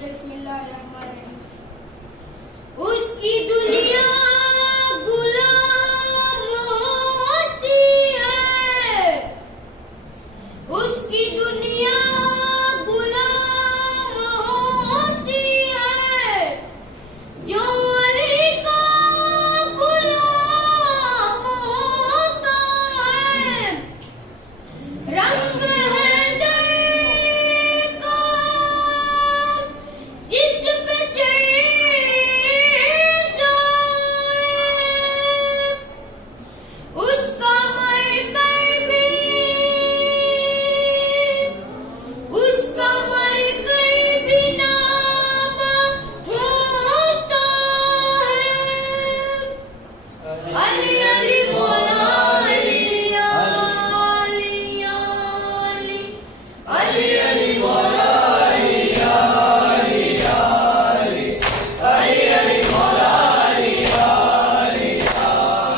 बिस्मिल्लाहिर्रहमानिर्रहीम। उसकी दुनिया गुलाम होती है, उसकी दुनिया गुलाम होती है, जो अली का गुलाम होता है। रंग है दर्द का जिस पे चढ़ जाए, उसका मरकर भी, उसका मरकर भी नाम होता है। अली अली मौला अली या अली या अली, अली अली मौला अली या अली या अली, अली अली मौला अली या अली या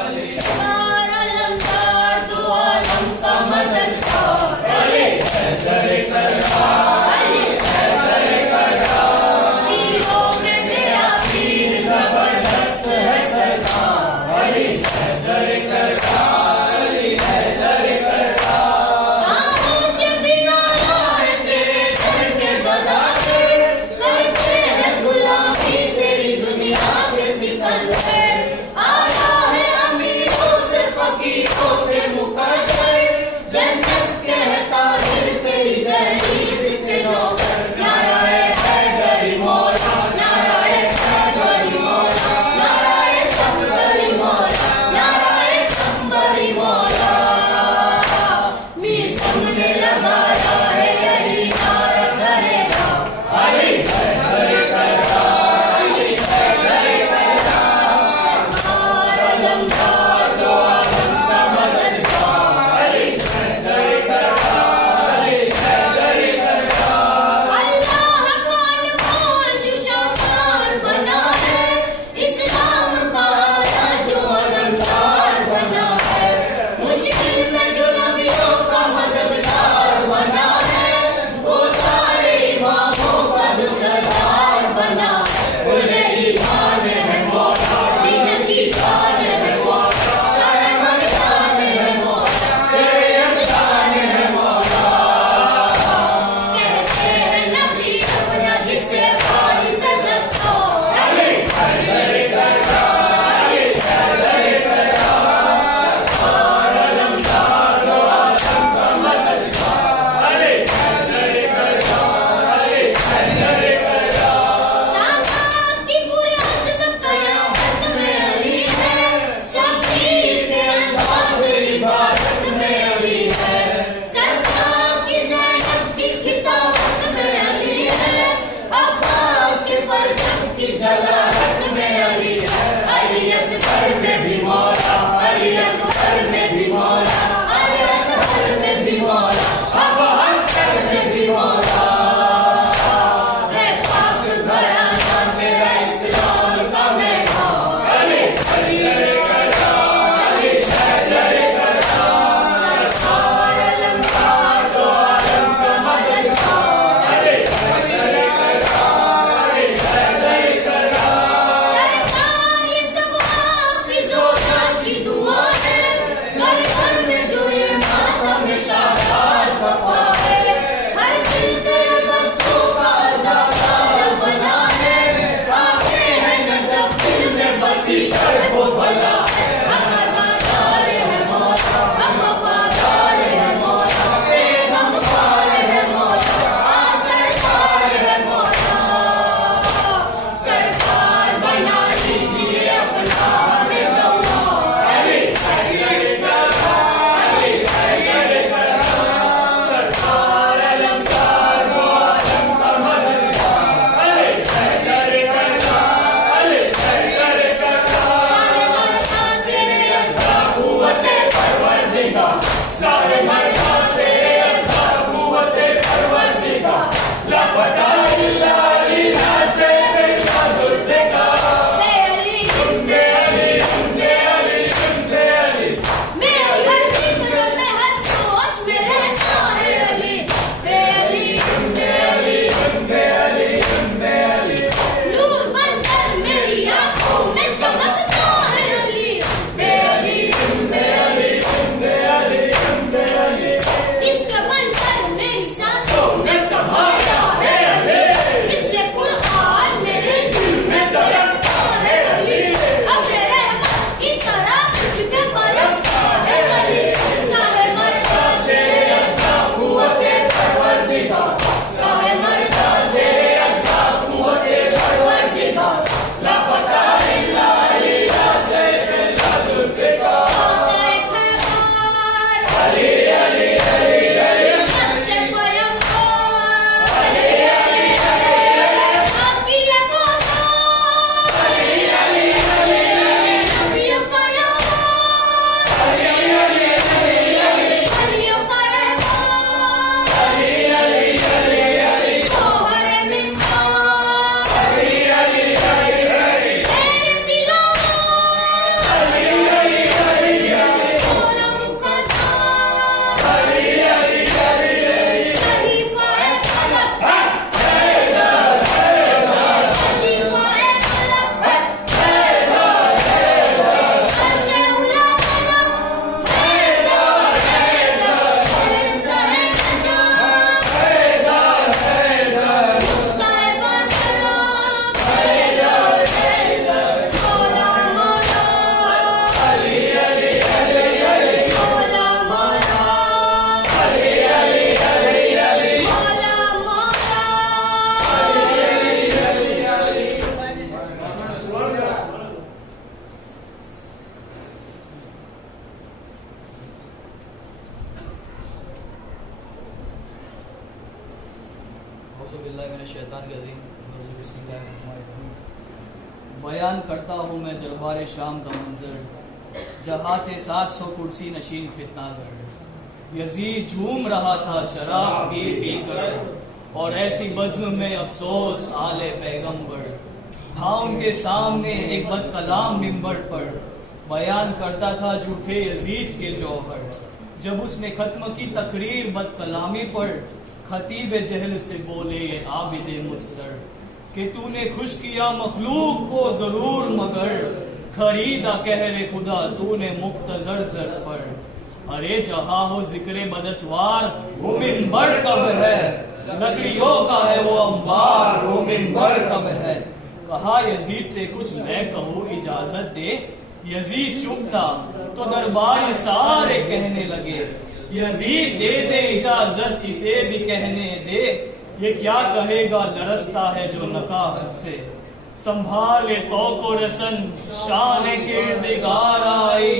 अली। सरकार अलमदार दो आलम का मददगार, अली हैदर कररार, अली हैदर कररार। पीरों में मेरा पीर जबरदस्त है सरकार, अली हैदर कररार, अली हैदर कररार। खामोश भी आला है तेरे सर के गदागर, करते हैं गुलामी तेरी दुनिया के सिकंदर। आला है अमीरों से फकीरों के मुकद्दर, जन्नत के है ताजिर तेरी दहलीज के नौकर। नाराए हैदरी मौला, नाराए हैदरी मौला, नाराए कंबरी मौला, नाराए कंबरी मौला। मीर सामने लगाया है यही नारा सरेगा, अली हैदर कररार, अली हैदर कररार। सरकार अलमदार दो आलम का मददगार, अली हैदर कररार, अली हैदर कररार। अल्लाह का अनमोल जो शानदार बना है, इस्लाम का आला जो अलमदार बना है। मुश्किल में जो नबियों का मददगार बना है, वो सारे इमामों का जो सरदार बना है। बोले ईमान है मौला, दीन की शान है मौला, सारे मर्दान है मौला, सारे अज़दान है मौला। कहते हैं नबी अपना जिसे वारिस दस्तूर, अली हैदर कररार, अली हैदर कररार। सरकार अलमदार दो आलम का मददगार, अली हैदर कररार, अली हैदर कररार। सादात की बुरात में क़यामत में अली है, शब्बीर के अंदाज़ इबादत में अली है। सरकार की ज़ैनब की खिताबत में अली है, अब्बास के परचम की ज़लालत में अली है। अली असगर में भी मौला, अली अकबर में भी मौला, अली अकबर में भी मौला, अबू बकर में भी मौला। है पाक घराना तेरा इस्लाम का महराब, अली हैदर कररार, अली हैदर कररार। सरकार अलमदार दो आलम का मददगार, अली हैदर कररार, अली हैदर कररार। बयान करता हूँ मैं दरबार शाम का मंजर, जहाँ थे 700 कुर्सी नशीन फितनागर। यजीद झूम रहा था शराब पी पी कर, और ऐसी बज़्म में अफसोस आले पैगंबर था उनके सामने एक बदकलाम मिंबर पर, बयान करता था झूठे यजीद के जौहर। जब उसने खत्म की तकरीर बदकलामी पर, खतीब जहल से बोले ये आबिद मुस्तर कि तूने खुश किया मखलूक को जरूर मगर खरीदा कहरे खुदा तूने मुख्तजर जर पर। अरे जहाँ हो जिक्र मददवार वो मिंबर कब है, लकड़ियों का है वो अंबार वो मिंबर कब है। कहा यजीद से कुछ मैं कहूँ इजाजत दे, यजीद चुप था तो दरबार सारे कहने लगे, यजीद दे दे इजाजत इसे भी कहने दे, ये क्या कहेगा लरसता है जो नकाहत से। संभाले तो रसन शान किरदगार आई,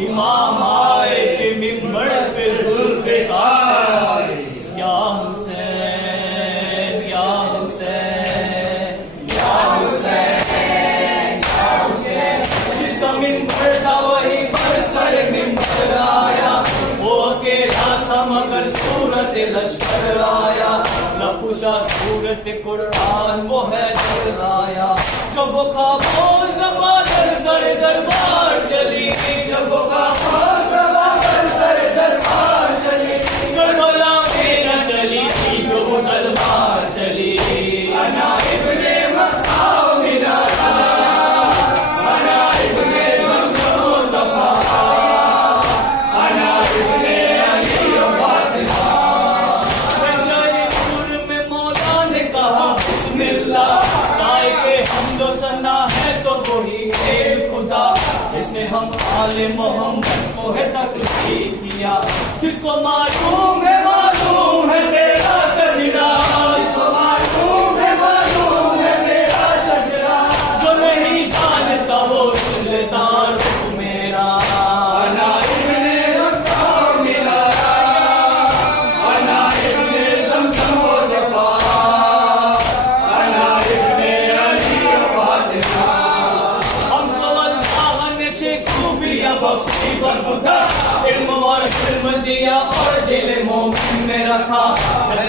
इमाम आए के मिंबर पे जुल्फ़िकार आई। या हुसैन या हुसैन या हुसैन या हुसैन, जिसका मिंबर था वही पर सर मिंबर आया, वो अकेला था मगर सूरत लश्कर आया। लपुशा सूरत कुरान वो है चलाया, जब वो खामोश ज़बान सर दरबार चली, जब वो खामोश ज़बान सर दरबार चली, करबला में न चली थी जो वो तलवार चली। अना इब्ने मक्का मिनारा, अना इब्ने ज़मज़म ज़फ़ा, अना इब्ने अली फ़ातिमा। सना है तो वही खेल खुदा, जिसने हम आले मोहम्मद को है तकलीफ किया, जिसको मालूम है तेरा सजना, जिसको मालूम है तेरा सजना, जो नहीं जानता वो सुल्तान मेरा। अना इब्ने मक्का मिनारा, अना इब्ने ज़मज़म ज़फ़ा, अना इब्ने बख्शी बखुदा, इल्म और इल्म दिया और दिल मोमिन में रखा,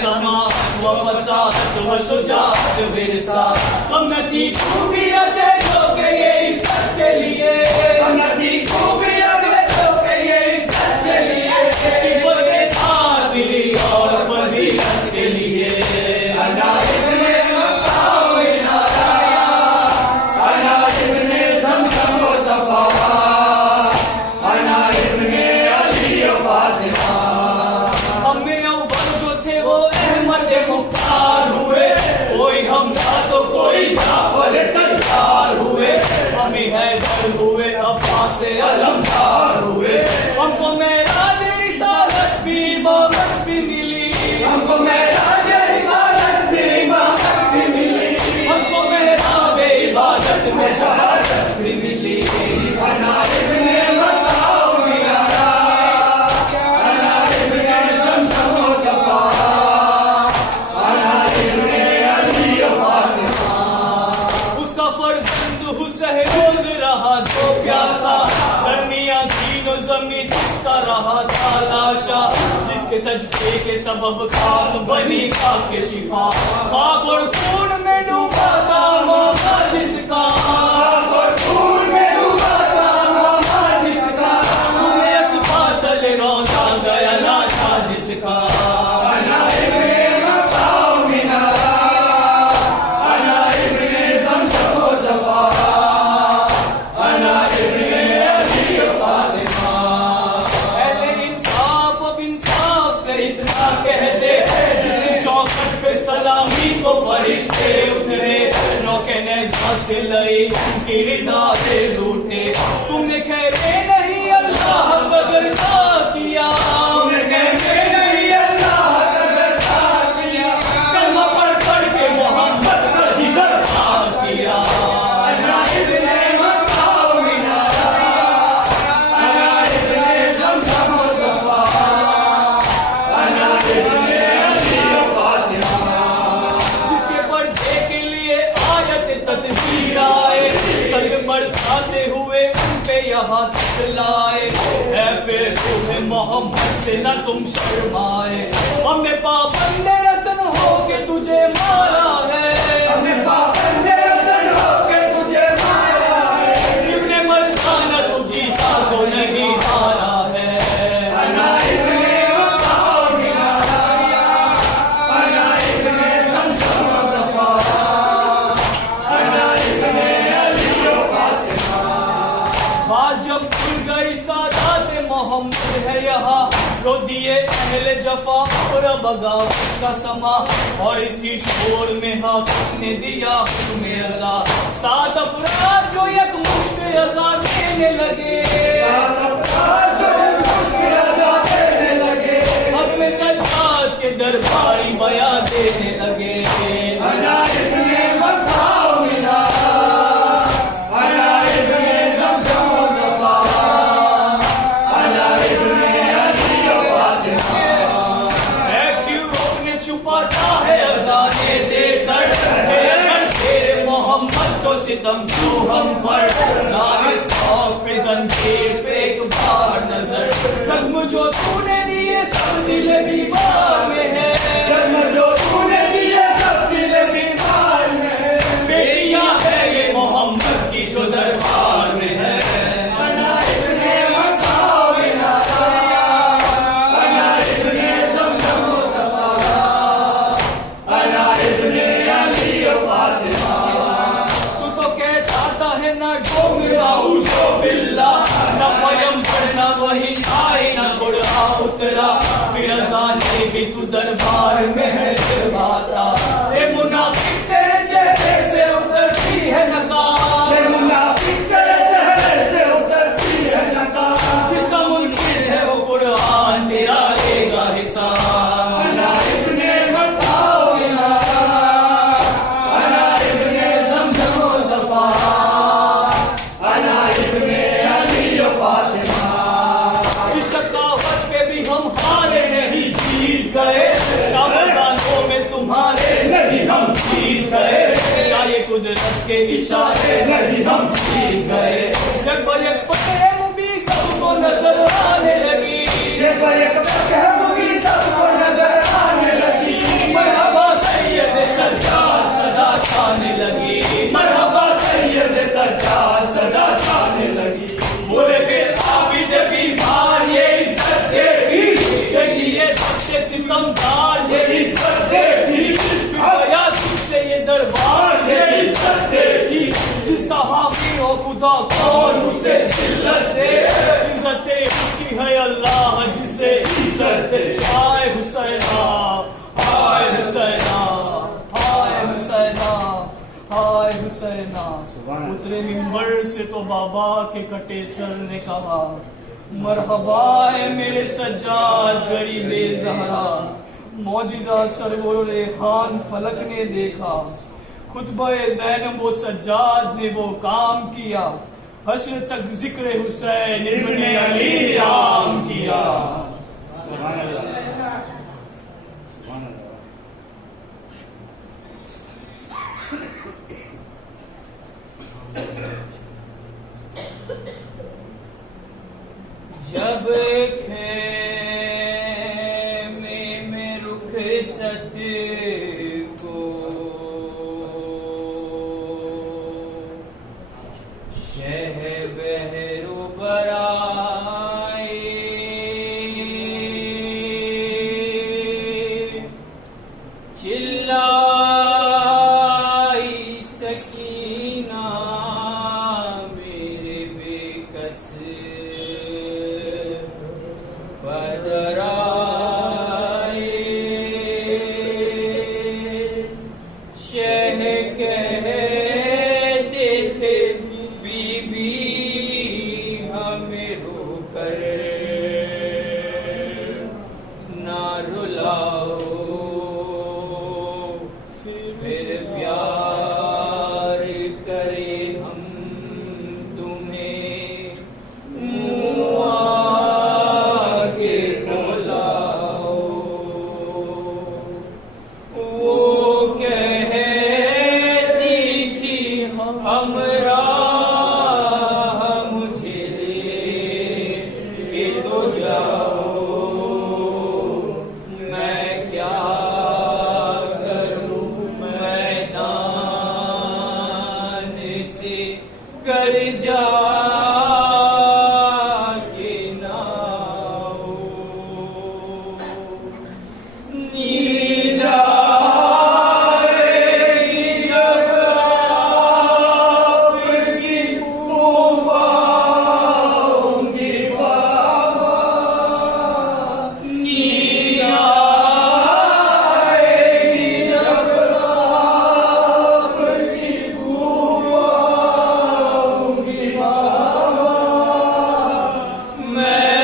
समा व फसाहत व शुजाअत विरसा। हम न थी खूबियां जो के ये इज्जत के लिए, हम न थी खूबियां जो के ये इज्जत के लिए, सिफ़त के साथ मिली और फजीलत के लिए। अना इब्ने मक्का मिनारा, अना इब्ने ज़मज़म ज़फ़ा, कोई जाफर तैयार हुए, हमें हैदर हुए अब्बास से अलमदार हुए। हमको मेराज रिसालत भी इमामत भी मिली, हमको मेराज रिसालत भी इमामत भी मिली, हमको मेहराब इबादत में शहादत भी मिली। अना इब्ने मक्का मिनारा, अना इब्ने ज़मज़म ज़फ़ा, अना इब्ने अली फ़ातिमा। रोज रहा तो प्यासा, गर्मियां तीनों जमीन जिसका रहा था लाशा, जिसके सजदे के सबब खान बनी खाक के शिफा, खाक और खून में डूबा था मौका जिसका, खाक और खून में डूबा था मौका जिसका, सुने असफा तले रोजा गया लाशा जिसका। अना इब्ने मक्का मिनारा, अना इब्ने ज़मज़म ज़फ़ा, अना इब्ने अली फ़ातिमा। अहले इंसाफ अब इंसाफ से इतना कहते, जिसने चौखट पे सलामी को फरिश्ते उतरे, नौके नेज़ा से लई उनकी रिदा से लूटे। तुमने खैरे नहीं अल्लाह कदर का किया, तुमने खैरे नहीं अल्लाह कदर का किया, कलमा पढ़ के मोहम्मद का जिगर किया। अना इब्ने मक्का मिनारा, अना इब्ने ज़मज़म ज़फ़ा, अना इब्ने अली फ़ातिमा। जिसके पर्दे के लिए आयत तदबीर आए, यहाँ तक लाए है, फिर तुम्हें मोहम्मद से न तुम शर्माए। हमने पाबंद रसन हो के तुझे मारा है, हमें पाबंद रसन हो के तुझे मारा है। इब्ने मर्दाना तू जीता तो नहीं हारा है। अना इब्ने वक़्क़ा मिना अना इब्ने ज़मज़म व सफ़ा अना इब्ने अली व फ़ातिमा। बात जब खुल गई सादात मोहम्मद है यहाँ, रो दिए अहले जफा और बगावत का समा, और इसी शोर में हाकिम ने दिया हुक्म अज़ा। 7 अफराद जो एक मुश्क अज़ा देने लगे, हक में सज्जाद के दरबारी बया देने लगे। अना इब्ने वक़्क़ा मिना अना इब्ने ज़मज़म व सफ़ा अना इब्ने अली व फ़ातिमा। है क्यों अपने छुपाता है अज़ाने देकर, है अगर तेरे मोहम्मद तो सितम क्यों हम पर। नागिस खौफ पे जंजीर पे एक बार नजर, जख्म जो तूने दिए सब दिल बीमार में है, जन्म जो तूने दिए सब दिल बीमार में है। बेटियां है ये मोहम्मद की जो दरबार में है। अना इब्ने वक़्क़ा मिना अना इब्ने ज़मज़म व सफ़ा अना इब्ने अली व फ़ातिमा। तू तो कहता था है ना डोंगरा उजो बिल्ला, न पैगंबर न वही आए न कुरान उतरा, फिर अज़ाने भी तू दरबार में है बाता। ए मुनाफिक तेरे चेहरे से उतरती है नकाब, ये मुनाफिक तेरे चेहरे से उतरती है नकाब। जिसका मुनकिर है वो कुरान तेरा लेगा हिसाब। अना इब्ने वक़्क़ा मिना अना इब्ने ज़मज़म व सफ़ा अना इब्ने अली व फ़ातिमा। इस शकावत पे भी हम हारे नहीं जीत गए, कामरानों में तुम्हारे नहीं हम जीत गए, या ये कुदरत के इशारे नहीं हम जीत गए। जब एक फतेह मुबीन सबको नजर आने लगी, ये एक फतह मुबीन सबको नजर आने लगी। मरहबा सैयद सज्जाद सदा छाने लगी, मरहबा सैयद सज्जाद सदा छाने लगी। बोले फिर आबिद बीमार ये इज्जत देगी, ये सच्चे सितमगार ये इज्जत देगी। आया तुझसे ये दरबार ये इज्जत देगी, जिसका हामी हो खुदा कौन उसे जिल्लत दे। इज्जत उसकी है अल्लाह जिसे इज्जत दे। हाय हुसैना हाय हुसैना हाय हुसैना हाय हुसैना। उतरे मिंबर से तो बाबा के कटे सर ने कहा, मरहबा है मेरे सज्जाद गरीबे ज़हरा। मौजिज़ा सरवरे खान फलक ने देखा, खुतबे ज़ैनब व सज्जाद ने वो काम किया, हश्र तक जिक्र हुसैन इब्ने अली आम किया। जब खेमे में रुखसत को शहबहरो बराए, चिल्लाई सकीना मेरे बेकस बदराए। शह कहते थे बीबी हमें रोकर ना रुलाओ, फिर प्यार करे हम तुम्हें मुँह आगे बुलाओ। वो कहती कर जाके ना हो। नींद आएगी जब आपकी बुलाऊंगी बाबा। नींद आएगी जब आपकी बुलाऊंगी बाबा। मैं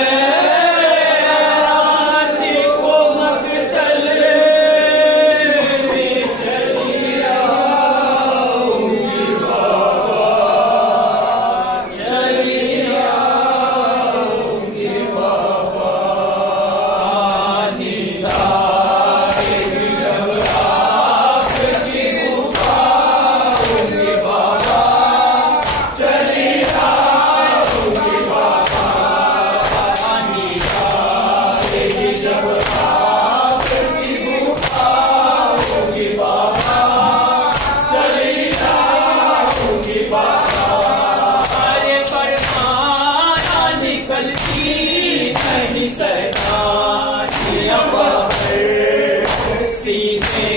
रात को मकतल में चली आऊंगी बाबा। चली आऊंगी बाबा। नींद आएगी जब आपकी बुलाऊंगी बाबा। चली आऊंगी बाबा। नींद आएगी जब आपकी बुलाऊंगी बाबा। चली आऊंगी बाबा। अरे परवाना निकलती नहीं सैलानी अबहर। सीने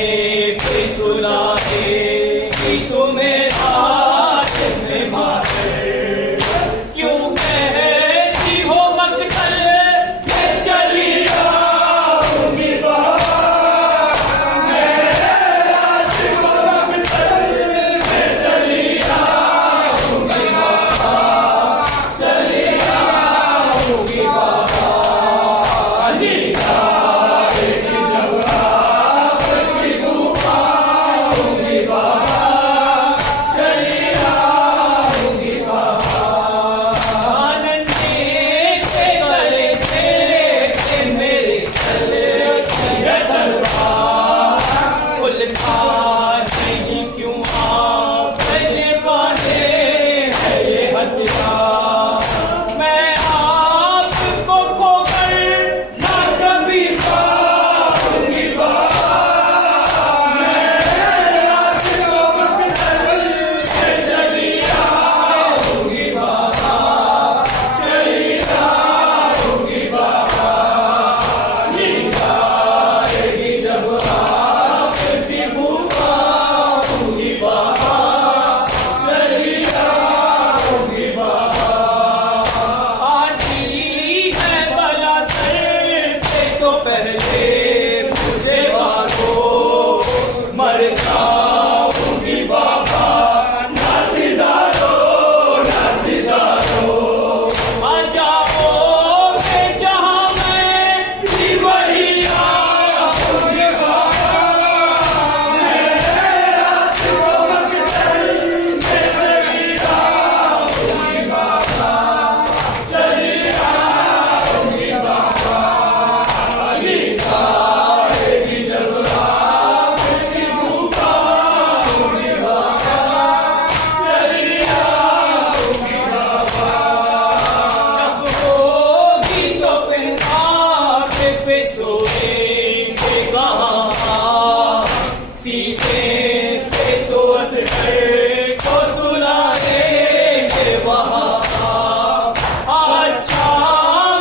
पे सुलाएगी तुम्हें रात में मार। क्यों कहती हो मकतल में चली आऊंगी बाबा। मैं रात को मकतल में चली आऊंगी बाबा। चली आऊंगी बाबा। नींद आएगी जब आपकी बुलाऊंगी बाबा। चली आऊंगी बाबा। आनंदे से गले थे मेरे चले दरबार। खुलता नहीं क्यों आपने बांधे हैं ये हथियार। मैं आपको खोकर ना कभी पाऊंगी बाबा। मैं रात को मकतल में चली आऊंगी बाबा। चली आऊंगी बाबा। नींद आएगी जब आपकी बुलाऊंगी बाबा। चली आऊंगी बाबा। आती है बला सर पे तो पहले मुझे वारो। मर जाऊंगी बाबा। नासिदारो नासिदारो। आ जाओगे जहां मैं भी वही आऊंगी बाबा। मैं रात को मकतल में चली आऊंगी बाबा। चली आऊंगी बाबा। नींद आएगी जब आपकी बुलाऊंगी बाबा। चली आऊंगी बाबा। जब होगी तो पहनावे पे सोएंगे वहाँ। सीधे पे तो असगर को सुला देंगे वहाँ। अच्छा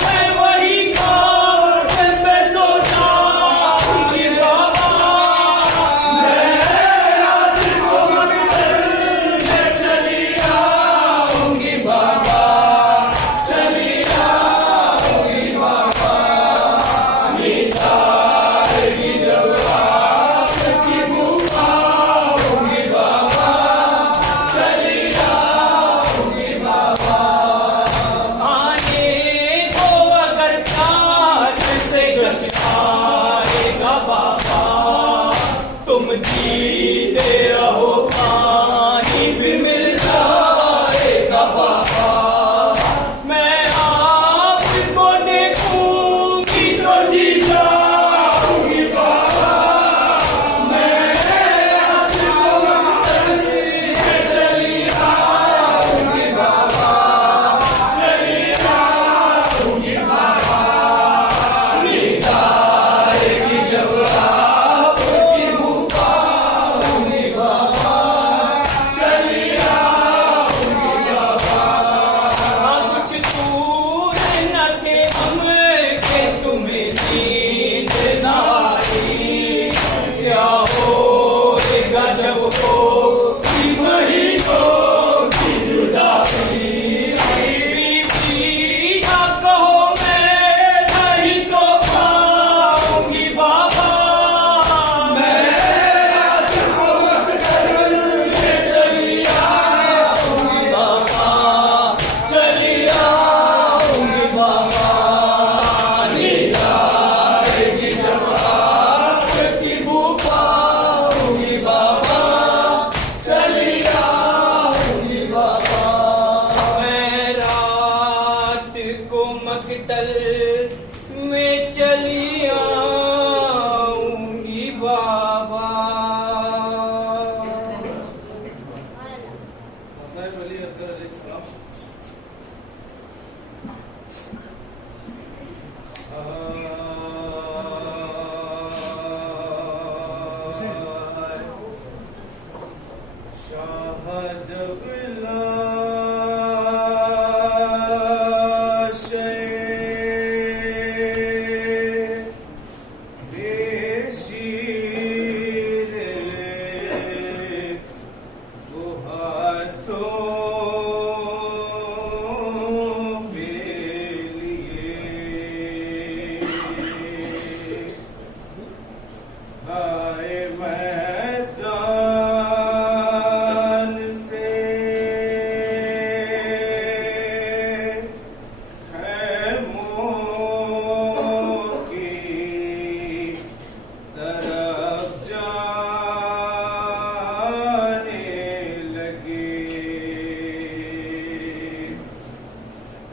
मैं वही काट पे सो जाऊंगी बाबा। मैं रात को मकतल में चली आऊंगी बाबा। चली आऊंगी बाबा। नींद आएगी जब आपकी बुलाऊंगी बाबा। शाह जब लाशे बेशीर वो हाथों पे लिए हाय मैदान से खैमों की तरफ जाने लगे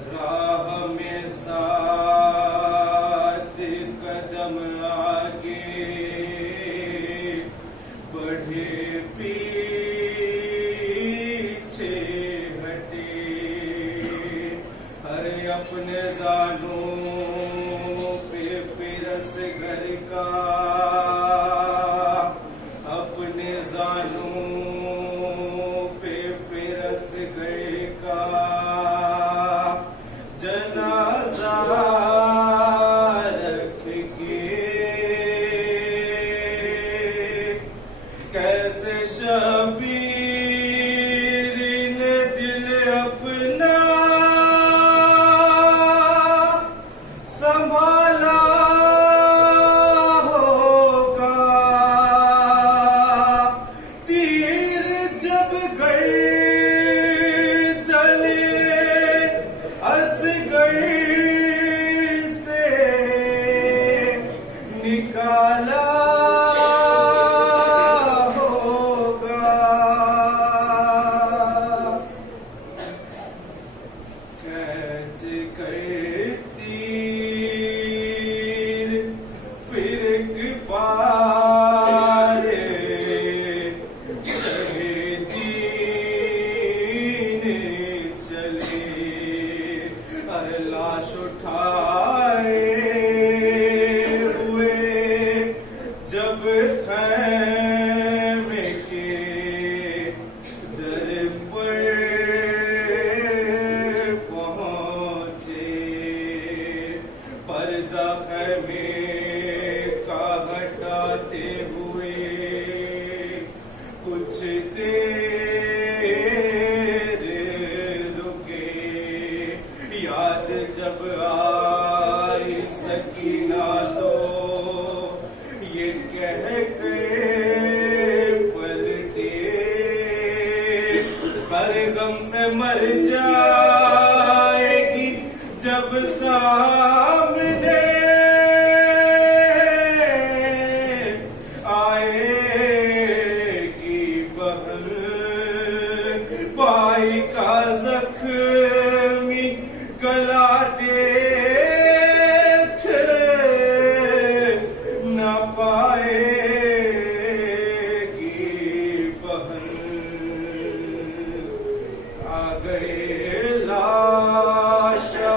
राह में सात कदम आगे बढ़े पीछे हटे अरे अपने जानों पे पिरस घर का अपने जानों पे पिरस घर का जनाजा रख के कैसे शबीर ने दिल अपना संभाला होगा तीर जब गर्दने असगर से निकाला कैच करती फिरक पारे शहीदीन चले अरे लाश उठाए हुए जब खैमे के दर पर पर्दा खैमे का हटाते हुए कुछ देर रुके याद जब आई सकीना तो ये कह के पलटे हर गम से मर जाएगी जब सामने आएगी बहन पाई का जख्मी गला देख न पाएगी बहन आ गए लाशा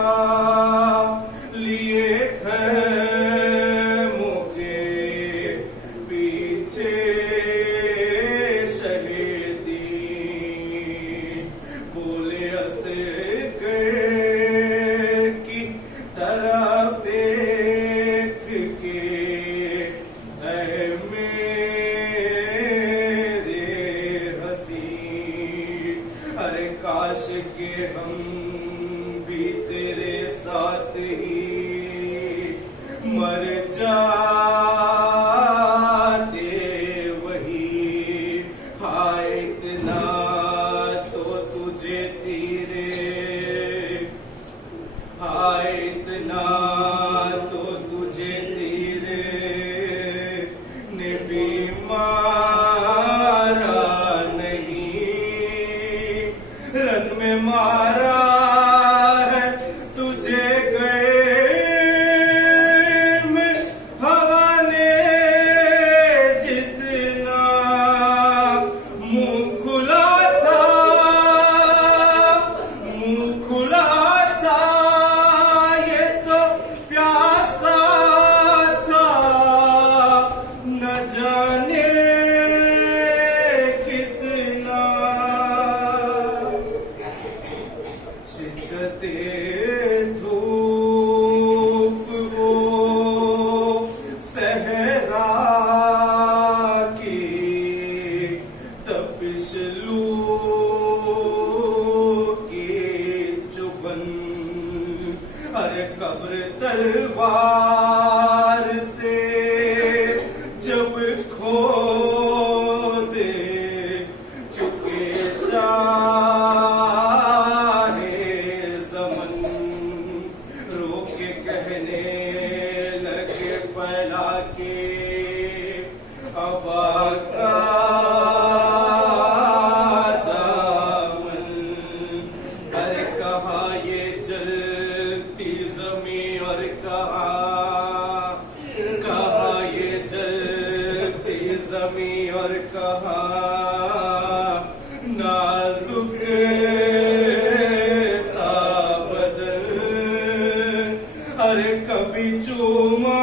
लिए खैमों के पीछे शहीदी बोले असगर की तरफ देख के ऐ मेरे हसीन अरे काश के हम भी तेरे साथ ही मर जाते वही हाय इतना तो तुझे तीरे हाय इतना तो तुझे तीरे ने भी मारा नहीं रन में मारा है तुझे गर्म हवा ने जितना मुंह खुला था ये तो प्यासा था न जाने कितना पल्लू की चुभन, अरे कब्र तलवार से जब खोद चुके शाहे ज़मन, रोके कहने लगे फैला के अबा का दामन। अरे कहा ये जलती ज़मीं और कहा ये जलती ज़मीं और कहा नाजुक सा बदन, अरे कभी चूमा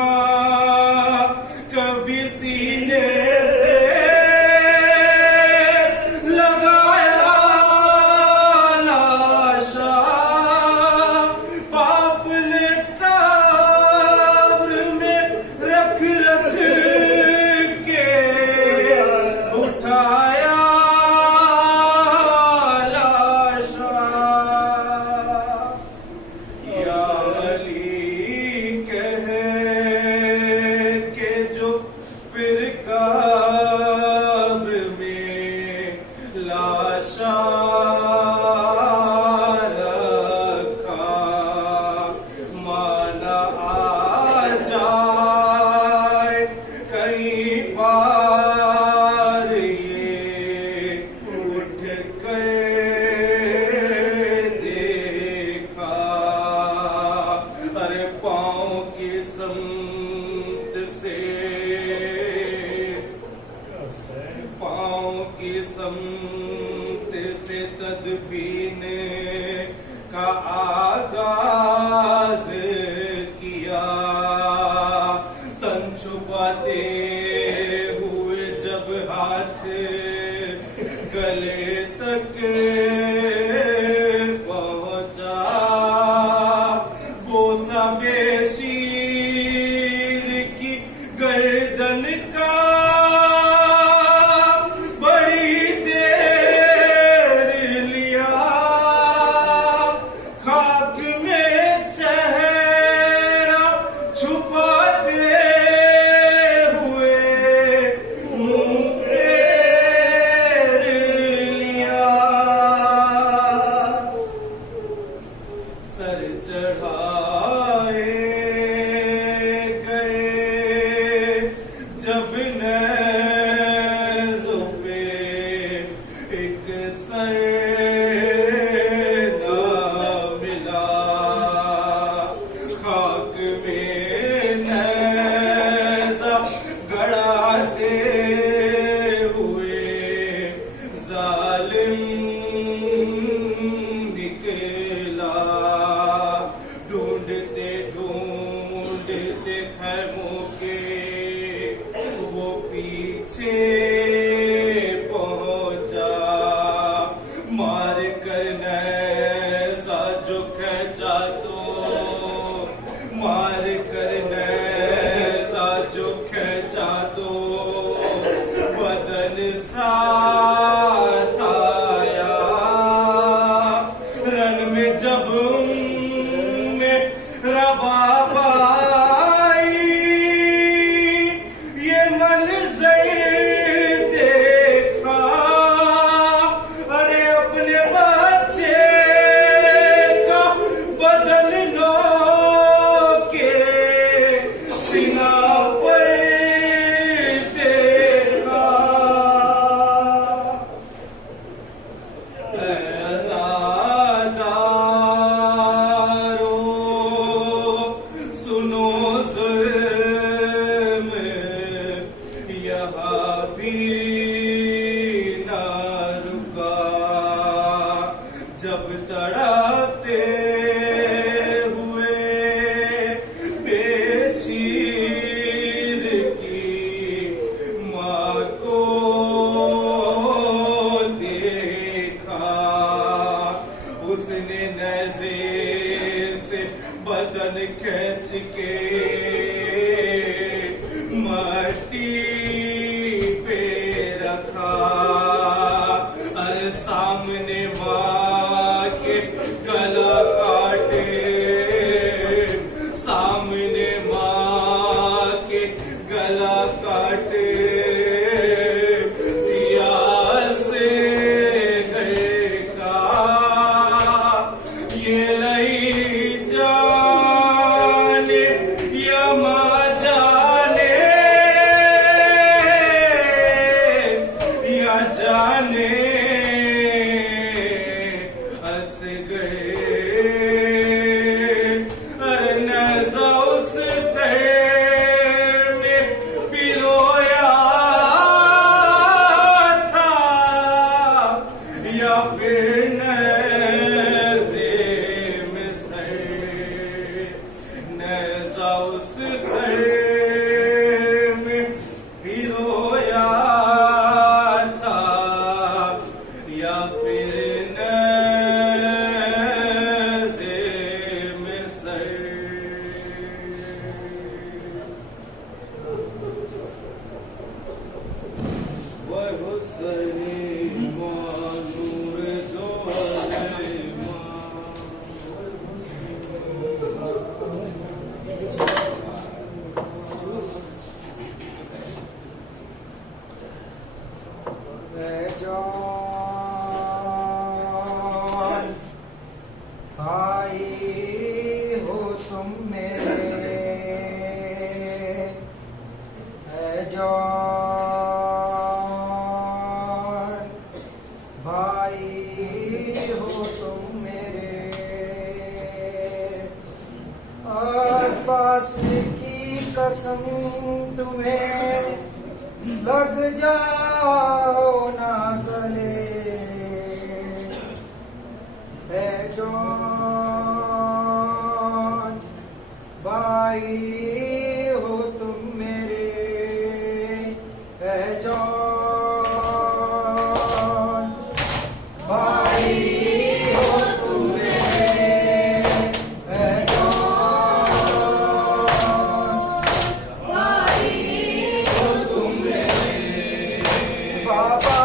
कभी सीने से लगाया लाशा, बाप ने कब्र में रख रख के उठाया लाशा। या अली कह के जो फिर कब्र में लाशा रखा, माना आ जाए कई बार ये उठ कर देखा, अरे पाँव की समत से पाँव की समत से तदफीन का आगाज किया, तन छुपाते हुए जब हाथ गले तक पहुंचा, बोसा बेशीर की गर्दन का बड़ी देर लिया, खाक में चेहरा छुपाते हुए मुंह फेर लिया। सर चढ़ाए गए जब नेज़ों पे एक सर ना मिला, खाक में नेज़ा गड़ाते हुए जालिम निकला, ढूंढते ढूंढते खैमों के वो पीछे पहुंचा, मार कर नेज़ा जो खींचा तो मार कर नेज़ा जो खींचा तो बदन साथ आया, रन में जब में रबाब आई, ये मंज़र देखा, अरे अपने बच्चे का बदन नो के सीना पर देखा। सुनो ज़ुल्म यहाँ भी ना रुका, जब तड़पते हुए बेशीर की माँ को देखा, सामने माँ के गला काटे, सामने माँ के गला काटे, दिया से गए का ये नहीं जाने या माँ जाने, या जाने हंस गए। अरे नज़ा उस सर ने पिरोया था, या फिर नज़े में सर, नज़ा उस सर में पिरोया था, या फिर नज़े में सर। वह हुस्न-ए मानूर जो है माँ, जान भाई हो तुम मेरे, है जान भाई हो तुम मेरे, और पास की कसम तुम्हें लग जाओ ना गले, है जान भाई हो तुम मेरे, है जान भाई हो तुम मेरे, है जान बाबा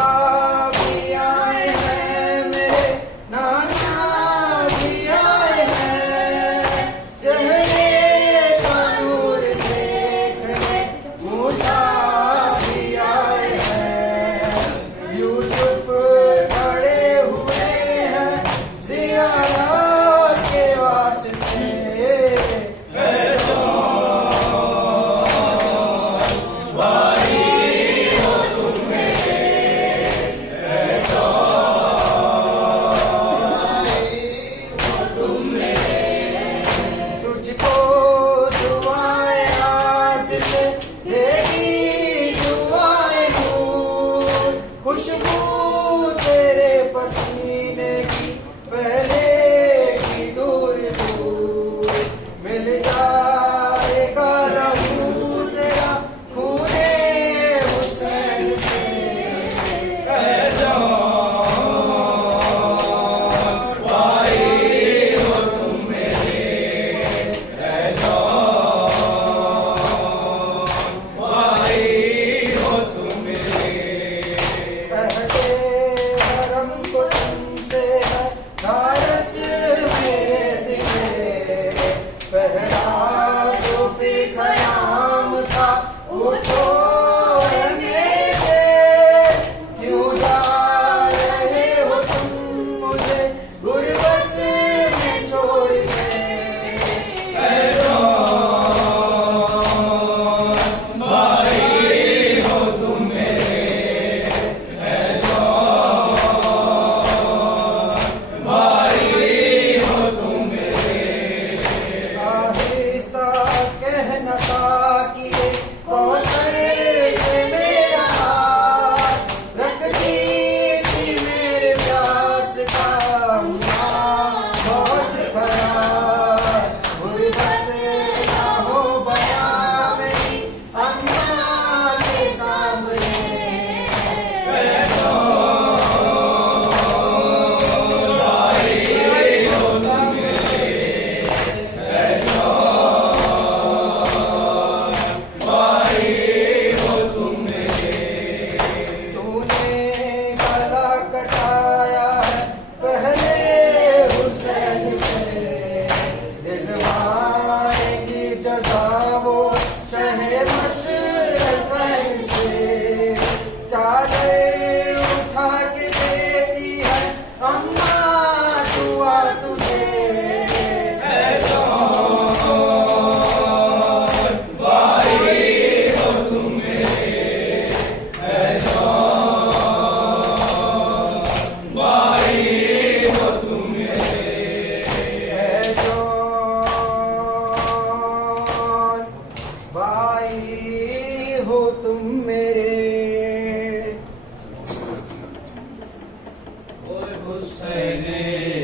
हुसैन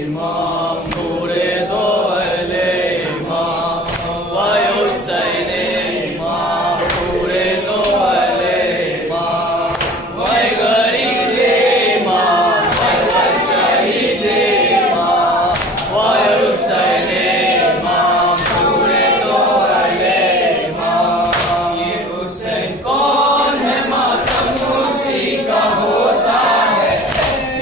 इमाम पूरे दो अहले इमाम वाय हुसैन इमाम पूरे दो अहले इमाम वाय गरीब इमाम वाय शहीद इमाम वाय हुसैन इमाम पूरे दो अहले इमाम। ये हुसैन कौन है मातम उसी का होता है,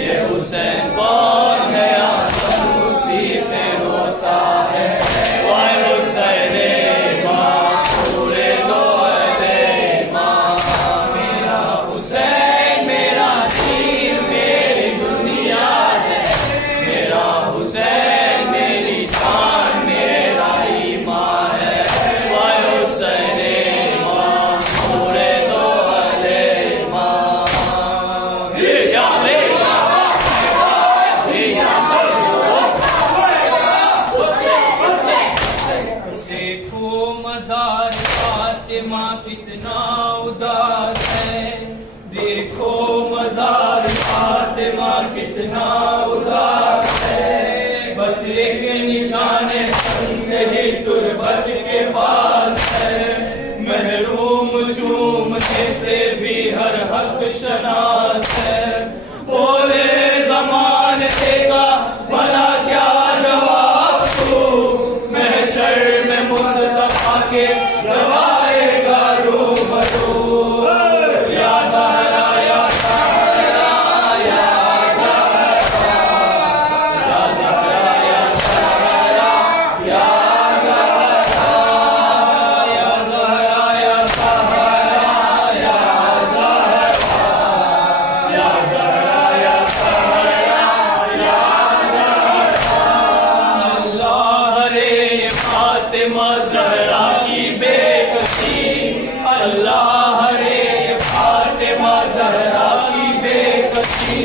ये हुसैन कौन है आदम उसी पे होता है। वाय हुसैन इमाम पूरे दो अहले इमाम। मेरा हुसैन मेरा दीन मेरी दुनिया है, मेरा हुसैन मेरी जान मेरा ईमान है। वाय हुसैन इमाम पूरे दो अहले इमाम। ये या देखो मज़ार फातिमा कितना उदास है, देखो मज़ार फातिमा कितना उदास है। बस एक निशान संग ही तुरबत के पास है, महरूम चूमने से भी हर हक शनास है। बोले ज़मान देगा भला क्या जवाब तू, महशर में मुस्तफा के गवाएगा रूबरू। या ज़हरा या ज़हरा या ज़हरा या ज़हरा या ज़हरा या ज़हरा या ज़हरा या ज़हरा या ज़हरा या ज़हरा या ज़हरा या अल्लाह रे फातिमा ज़हरा की बेकसी, अल्लाह रे फातिमा ज़हरा की बेकसी।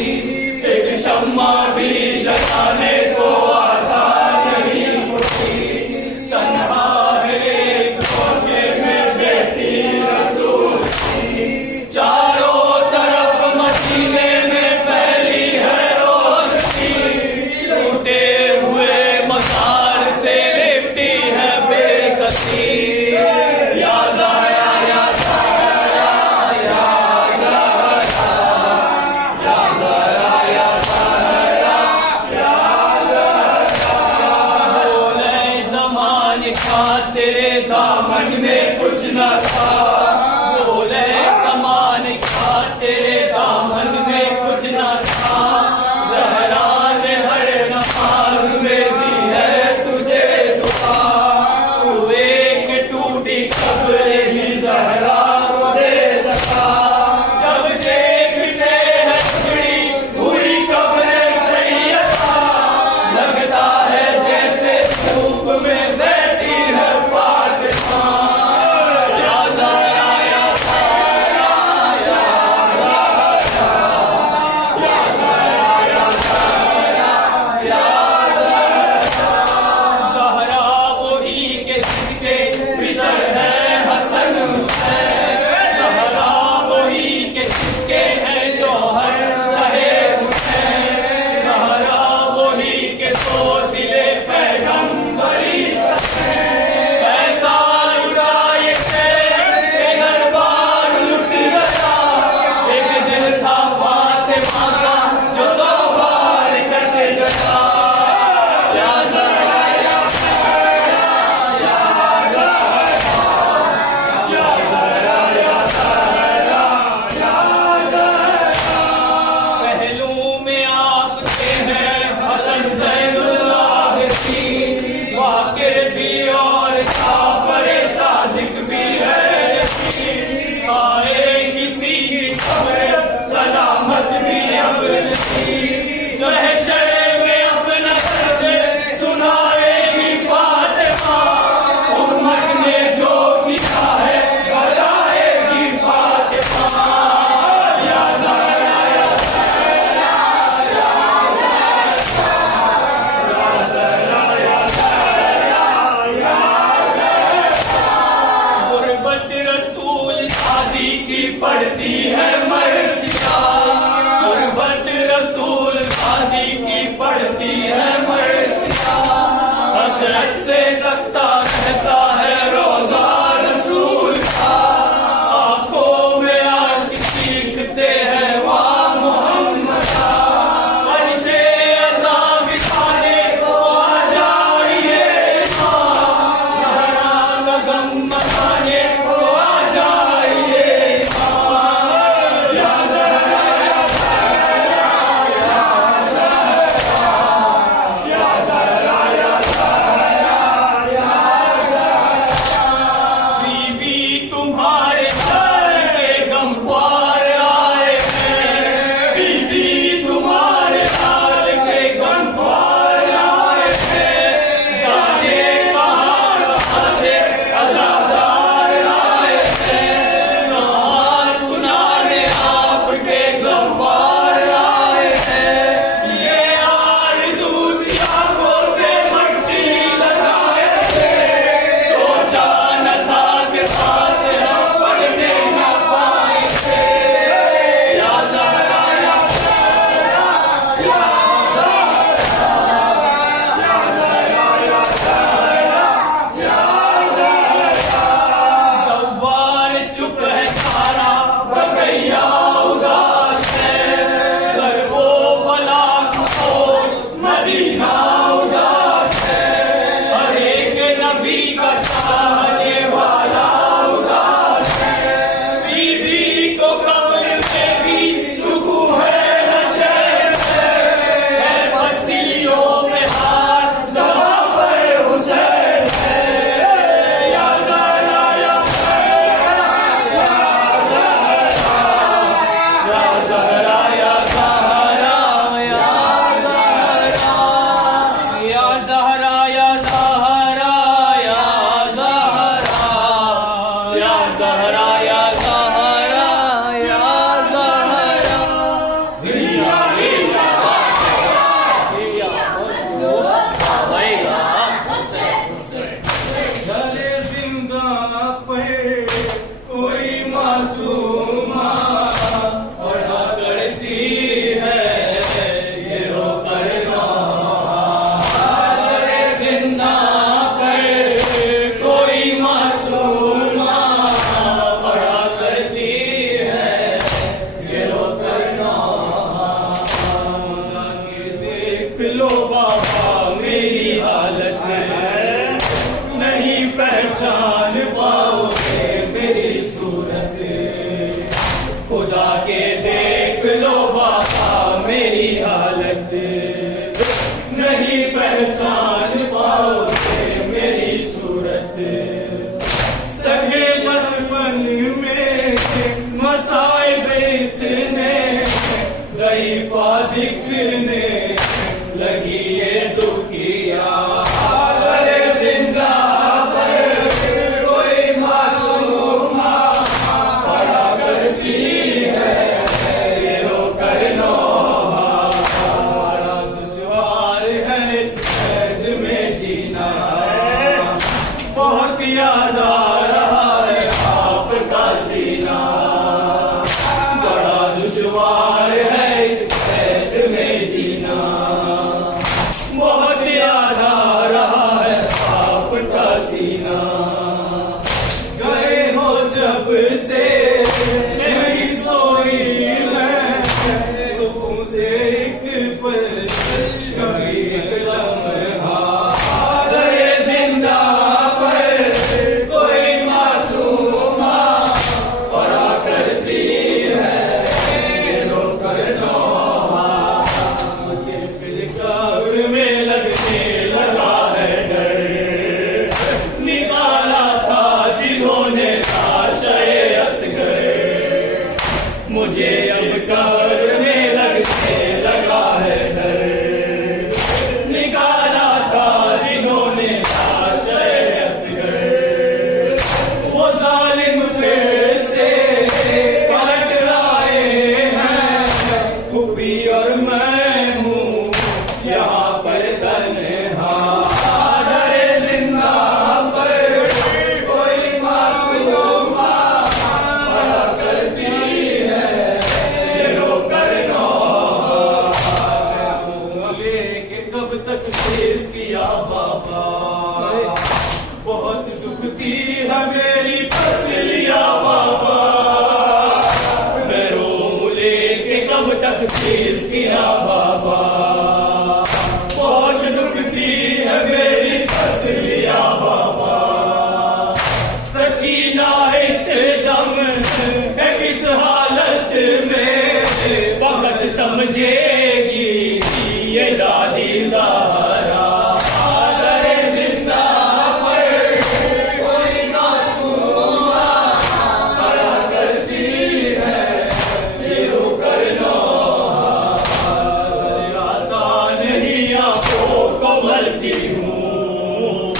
एक शम्मा भी जलाने को आता नहीं खुशी, तन्हा है एक गोशे में बेटी रसूल की। चारों तरफ मदीने में फैली है रोशनी, टूटे हुए मज़ार से लिपटी है बेकसी। या ज़हरा या ज़हरा या ज़हरा या ज़हरा या ज़हरा हसरत से तकता रहता है रोजा रसूल का, आंखों में आज चीखते हैं वाह मोहम्मद, फरिश्ते अज़ा बिठाने को आ जाइए, ज़हरा का गम मनाने को आ जाइए, या ज़हरा या बीबी तुम्हारे घर पे गमख्वार आए हैं, बीबी तुम्हारे हाल के गमख्वार आए हैं, जाने कहाँ से अज़ादार आए हैं, नमाज़ सुनाने आपके ज़व्वार आए हैं, ये आरज़ू थी आँखों से मट्टी लगाए थे, सोचा न था कि साथ हम पढ़ने न पाएंगे, या ज़हरा या ज़व्वार चुप है सारा, बगैया उदास है, ज़रबो बला खामोश, मदीना उदास है, हर एक नबी का चाहने वाला उदास है, बीबी को कब्र में भी सुकून है न चैन है, पसीनों में हाथ ज़रा पर हुसैन है, या ज़हरा या ज़हरा या ज़हरा या ज़हरा या ज़हरा या ज़हरा या ज़हरा या ज़हरा या ज़हरा हिया हिया गले जिंदा पे कोई मासूमा पढ़ा करती है ये रो करना, गले जिंदा पे कोई मासूमा पढ़ा करती है ये रो करना, खुदा के देख लो बाबा मेरी हालत है, नहीं पहचान पाओगे मेरी सूरत, खुदा के देख लो बाबा मेरी हालत, नहीं पहचान पाओगे मेरी सूरत, सगे बचपन में मसाइब इतने ज़ईफ़ा दिखने लगी ये दुखिया, गले जिंदा पर कोई मासूमा पढ़ा करती है ये रो कर नौहा, बड़ा दुश्वार है इस कैद में जीना, बहुत याद आ रहा है आपका सीना, बड़ा दुश्वार है इस कैद में जीना, बहुत याद आ रहा है आपका सीना, गए हो जब से नहीं सोई मैं, सुकून से एक पल कभी एक लम्हा, गए जिंदा पर कोई मासूमा पढ़ा करती है ये रो कर नौहा, मुझे फिर कब्र में लगने लगा है डर, निकाला था जिन्होंने लाशे असगर, मुझे अब कब्र में लगने लगा है डर, ये दादी ज़हरा दरे जिंदा पर कोई मासूमा खड़ा करती है ये रोकर नौहा आता नहीं आंखों को मलती हूँ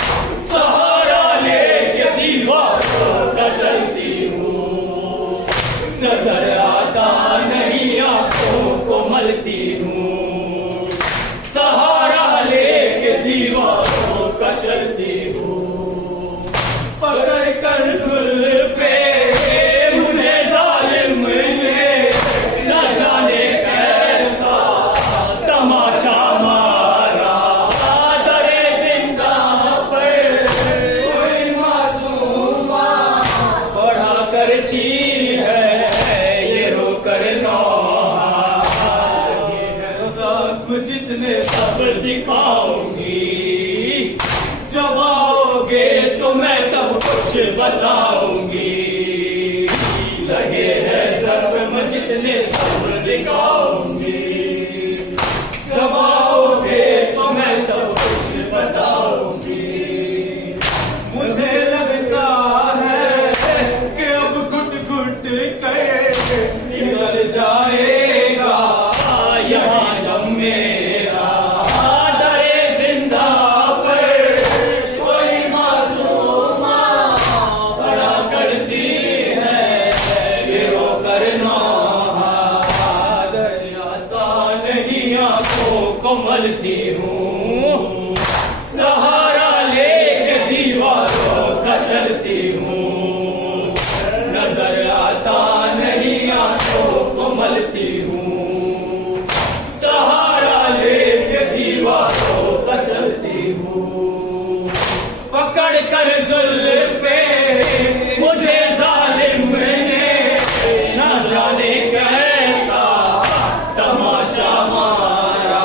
सहारा लेके दीवारों का चलती हूँ नजर आता नहीं आंखों को मलती हूँ सहारा लेके दीवारों का चलती हूँ पकड़ कर जुल्फे मुझे जालिम ने न जाने कैसा तमाचा मारा दरे जिंदा पर कोई मासूमा पढ़ा करती है ये रोकर नौहा ये है जख्म जितने सब दिखाऊंगी जब आओगे तो मैं सब कुछ बताऊंगी लगे है जख्म जितने सब दिखाऊंगी जब आओगे तो मैं सब कुछ बताऊंगी मुझे लगता है कि अब घुट घुट कर निकल जाएगा यहाँ दम मेरा दरे जिंदा पर कोई मासूमा बड़ा करती है ये रोकर नौहा दरियाता नहीं आंखों को मलती हूँ सहारा लेके दीवारों का चलती हूँ नजर आता नहीं आंखों को मलती हूँ सहारा लेके दीवारों का चलती हूँ पकड़ कर जुल्फे मुझे जालिम ने न जाने कैसा तमाचा मारा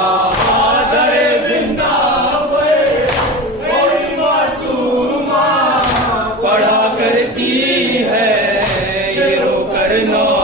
दरे जिंदा पर कोई मासूमा पढ़ा करती है ये रोकर नौहा